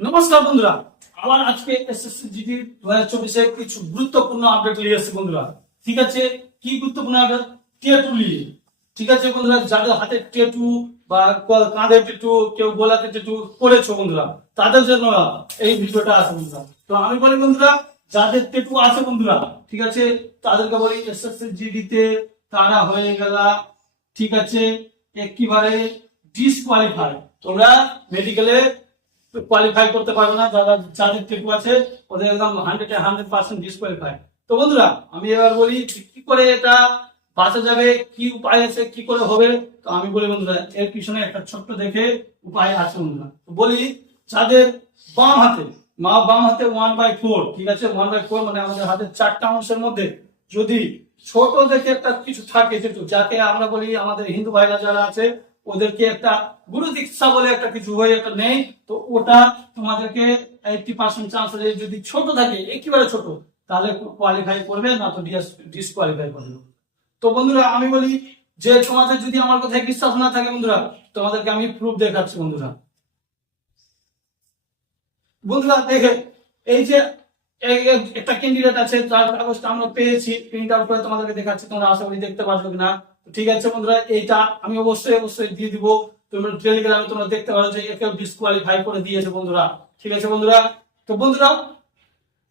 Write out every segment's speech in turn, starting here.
নমস্কার বন্ধুরা, আবার আজকে এসএসসি জিডি দু হাজার চব্বিশে কিছু গুরুত্বপূর্ণ আপডেট নিয়ে এসেছে বন্ধুরা। ঠিক আছে? কি গুরুত্বপূর্ণ আপডেট টেটু নিয়ে। ঠিক আছে বন্ধুরা? যাদের হাতে টেটু বা ক- কাঁধে টেটু কেউ গোলাতে টেটু করেছ বন্ধুরা, তাদের জন্য এই ভিডিওটা আছে বন্ধুরা। তো আমি বলি বন্ধুরা, যাদের টেটু আছে বন্ধুরা, ঠিক আছে? তাদেরকে বলি এসএসসি জিডিতে তারা হয়ে গেল, ঠিক আছে? একেবারে ডিসকোয়ালিফাই তোমরা মেডিকেলে কোয়ালিফাই করতে পারবে না যারা যাদের টেটু আছে, ওদের একদম হান্ড্রেড হান্ড্রেড পার্সেন্ট ডিসকোয়ালিফাই তো বন্ধুরা, আমি এবার বলি কি করে এটা বাঁচা যাবে, কি উপায় আছে, কি করে হবে, তো আমি বলি বন্ধুরা, এর পিছনে একটা ছোট্ট দেখে উপায় আছে বন্ধুরা। বলি, যাদের বাম হাতে, মা বাম হাতে ওয়ান বাই ফোর ঠিক আছে ওয়ান বাই ফোর মানে আমাদের হাতের চারটা অংশের মধ্যে যদি ছোট দেখে একটা কিছু থাকে যেটু যাকে আমরা বলি আমাদের হিন্দু ভাইরা যারা আছে ওদেরকে একটা গুরু দীক্ষা বলে একটা কিছু হয়ে একটা নেই, তো ওটা তোমাদেরকে এইটটি পার্সেন্ট চান্স যদি ছোট থাকে, একেবারে ছোট, তাহলে কোয়ালিফাই করবে, না তো ডিসকোয়ালিফাই করবে তো বন্ধুরা, আমি বলি যে তোমাদের যদি আমার কথায় বিশ্বাস না থাকে বন্ধুরা, তোমাদেরকে আমি প্রুফ দেখাচ্ছি বন্ধুরা। বন্ধুরা, দেখে, এই যে একটা ক্যান্ডিডেট আছে তার কাগজটা আমরা পেয়েছি প্রিন্ট আউট করে তোমাদেরকে দেখাচ্ছি, তোমরা আশা করি দেখতে পারবে কিনা। ঠিক আছে বন্ধুরা, এইটা আমি অবশ্যই অবশ্যই দিয়ে দিব। তোমরা টেলিগ্রামে তোমরা দেখতে পারো যে একে ডিসকোয়ালিফাই করে দিয়েছে বন্ধুরা। ঠিক আছে বন্ধুরা? তো বন্ধুরা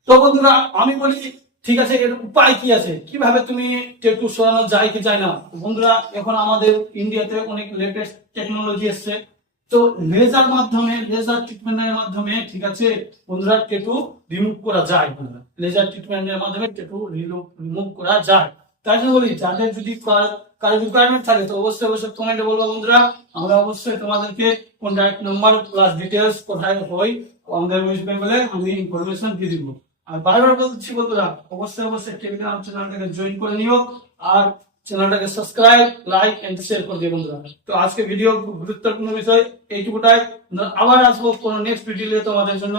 তো বন্ধুরা, আমি বলি, ঠিক আছে, এর উপায় কি আছে? কীভাবে তুমি টেটু সরানো যায় কি যায় না? বন্ধুরা, এখন আমাদের ইন্ডিয়াতে অনেক লেটেস্ট টেকনোলজি এসছে। তো লেজার মাধ্যমে লেজার ট্রিটমেন্টের মাধ্যমে, ঠিক আছে, বন্ধুরা টেটু রিমুভ করা যায় বন্ধুরা। লেজার ট্রিটমেন্টের মাধ্যমে টেটু রিমুভ করা যায়। তাই জন্য বলি যাদের যদি কারও রিকোয়ারমেন্ট থাকে, তো অবশ্যই অবশ্যই কমেন্টে বলব বন্ধুরা। আমরা অবশ্যই তোমাদেরকে কন্ট্যাক্ট নাম্বার প্লাস ডিটেলস কোথায় হই আমাদের ওয়েস্ট বেঙ্গলে আমি ইনফরমেশন দিয়ে দিব। আর বারবার বলছি বন্ধুরা, অবশ্যই অবশ্যই টেলিগ্রাম চ্যানেলটাকে জয়েন করে নিও আর চ্যানেলটাকে সাবস্ক্রাইব লাইক এন্ড শেয়ার করে দিও বন্ধুরা। তো আজকে ভিডিও গুরুত্বপূর্ণ বিষয়, এইটুকুটাই। আবার আসব কোনো নেক্সট ভিডিও তোমাদের জন্য।